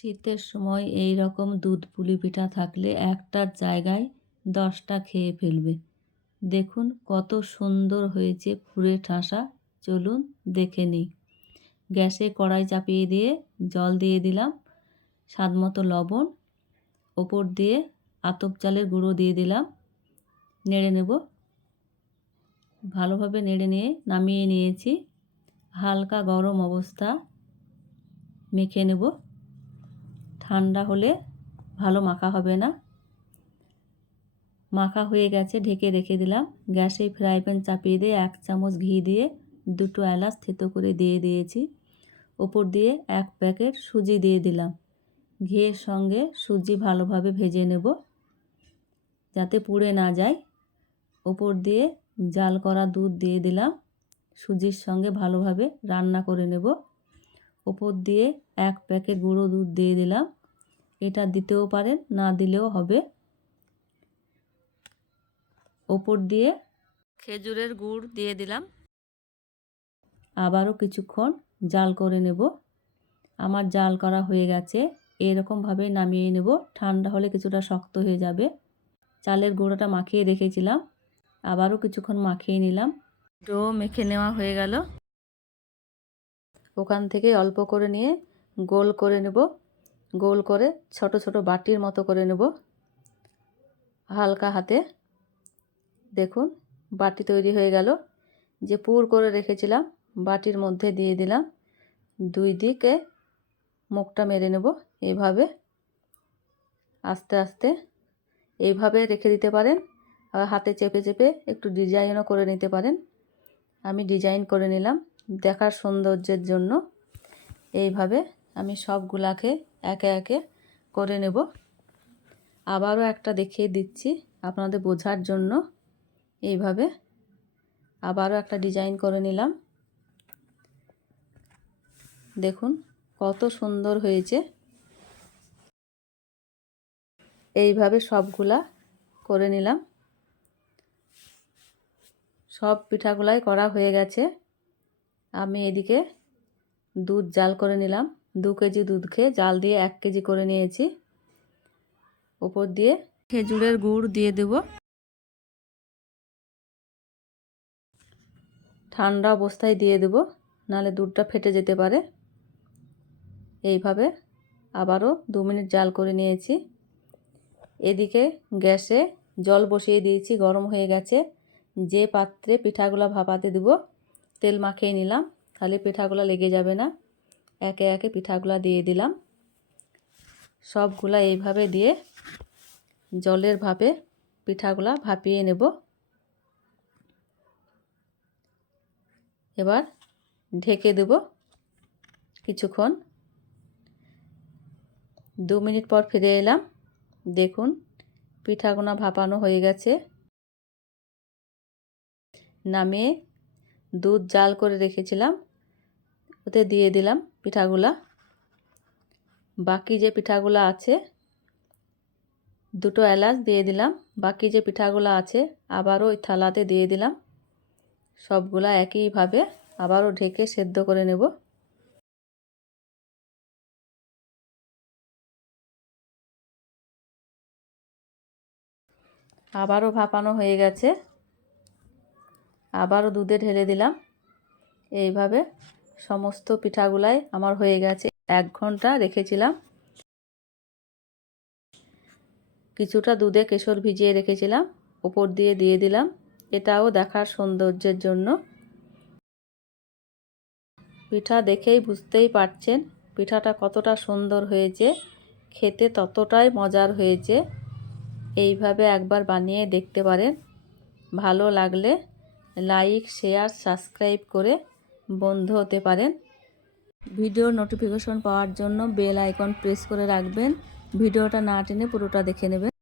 শীতের সময় এই রকম দুধ পুলি পিঠা থাকলে একটার জায়গায় 10টা খেয়ে ফেলবে। দেখুন কত সুন্দর হয়েছে ফুঁড়ে ঠাসা। চলুন দেখে নিই। গ্যাসে কড়াই চাপিয়ে দিয়ে জল দিয়ে দিলাম, স্বাদমতো লবণ, ওপর দিয়ে আতপ চালের গুঁড়ো দিয়ে দিলাম। নেড়ে নেব। ভালোভাবে নেড়ে নিয়ে নামিয়ে নিয়েছি। হালকা গরম অবস্থা মেখে নেব। ঠান্ডা হলে ভালো মাখা হবে না। মাখা হয়ে গেছে, ঢেকে রেখে দিলাম। গ্যাসে ফ্রাই প্যান চাপিয়ে দিয়ে 1 চামচ ঘি দিয়ে 2টো এলাচ থেতো করে দিয়ে দিয়েছি। ওপর দিয়ে 1 প্যাকেট সুজি দিয়ে দিলাম। ঘিয়ের সঙ্গে সুজি ভালোভাবে ভেজে নেব যাতে পুড়ে না যায়। ওপর দিয়ে জাল করা দুধ দিয়ে দিলাম। সুজির সঙ্গে ভালোভাবে রান্না করে নেব। ওপর দিয়ে 1 প্যাকেট গুঁড়ো দুধ দিয়ে দিলাম। এটা দিতেও পারেন, না দিলেও হবে। ওপর দিয়ে খেজুরের গুড় দিয়ে দিলাম। আবারও কিছুক্ষণ জাল করে নেব। আমার জাল করা হয়ে গেছে। এরকমভাবে নামিয়ে নেব। ঠান্ডা হলে কিছুটা শক্ত হয়ে যাবে। চালের গুঁড়োটা মাখিয়ে রেখেছিলাম, আবারও কিছুক্ষণ মাখিয়ে নিলাম। ডো মেখে নেওয়া হয়ে গেল। ওখান থেকে অল্প করে নিয়ে গোল করে নেব। গোল করে ছোট ছোট বাটির মতো করে নেব হালকা হাতে। দেখুন বাটি তৈরি হয়ে গেল। যে পুর করে রেখেছিলাম বাটির মধ্যে দিয়ে দিলাম। 2 দিকে মুখটা মেরে নেব এইভাবে আস্তে আস্তে। এইভাবে রেখে দিতে পারেন, আর হাতে চেপে চেপে একটু ডিজাইনও করে নিতে পারেন। আমি ডিজাইন করে নিলাম দেখার সৌন্দর্যের জন্য। এইভাবে আমি সবগুলাকে একে একে করে নেব। আবারও একটা দেখিয়ে দিচ্ছি আপনাদের বোঝার জন্য। এইভাবে আবারও একটা ডিজাইন করে নিলাম। দেখুন কত সুন্দর হয়েছে। এইভাবে সবগুলা করে নিলাম। সব পিঠাগুলাই করা হয়ে গেছে। আমি এদিকে দুধ জাল করে নিলাম। 2 কেজি দুধকে জাল দিয়ে 1 কেজি করে নিয়েছি। ওপর দিয়ে খেজুরের গুড় দিয়ে দেব। ঠান্ডা অবস্থায় দিয়ে দেব, নাহলে দুধটা ফেটে যেতে পারে। এইভাবে আবারও 2 মিনিট জাল করে নিয়েছি। এদিকে গ্যাসে জল বসিয়ে দিয়েছি, গরম হয়ে গেছে। যে পাত্রে পিঠাগুলো ভাপাতে দেব তেল মাখিয়ে নিলাম, তাহলে পিঠাগুলো লেগে যাবে না। একে একে পিঠাগুলো দিয়ে দিলাম। সবগুলা এইভাবে দিয়ে জলের ভাপে পিঠাগুলা ভাপিয়ে নেব। এবার ঢেকে দেব কিছুক্ষণ। 2 মিনিট পর ফিরে এলাম। দেখুন পিঠাগুলো ভাপানো হয়ে গেছে। নামিয়ে দুধ জাল করে রেখেছিলাম ওতে দিয়ে দিলাম পিঠাগুলা। বাকি যে পিঠাগুলো আছে 2টো এলাচ দিয়ে দিলাম। বাকি যে পিঠাগুলো আছে আবারও ওই থালাতে দিয়ে দিলাম। সবগুলা একইভাবে আবারও ঢেকে সেদ্ধ করে নেব। আবারও ভাপানো হয়ে গেছে। আবারও দুধে ঢেলে দিলাম। এইভাবে সমস্ত পিঠাগুলাই আমার হয়ে গেছে। 1 ঘন্টা রেখেছিলাম। কিছুটা দুধে কেশর ভিজিয়ে রেখেছিলাম, ওপর দিয়ে দিয়ে দিলাম। এটাও দেখার সৌন্দর্যের জন্য। পিঠা দেখেই বুঝতেই পারছেন পিঠাটা কতটা সুন্দর হয়েছে, খেতে ততটাই মজার হয়েছে। এইভাবে একবার বানিয়ে দেখতে পারেন। ভালো লাগলে লাইক, শেয়ার, সাবস্ক্রাইব করে বন্ধু হতে পারেন। ভিডিওর নোটিফিকেশন পাওয়ার জন্য বেল আইকন প্রেস করে রাখবেন। ভিডিওটা না টেনে পুরোটা দেখে নেবেন।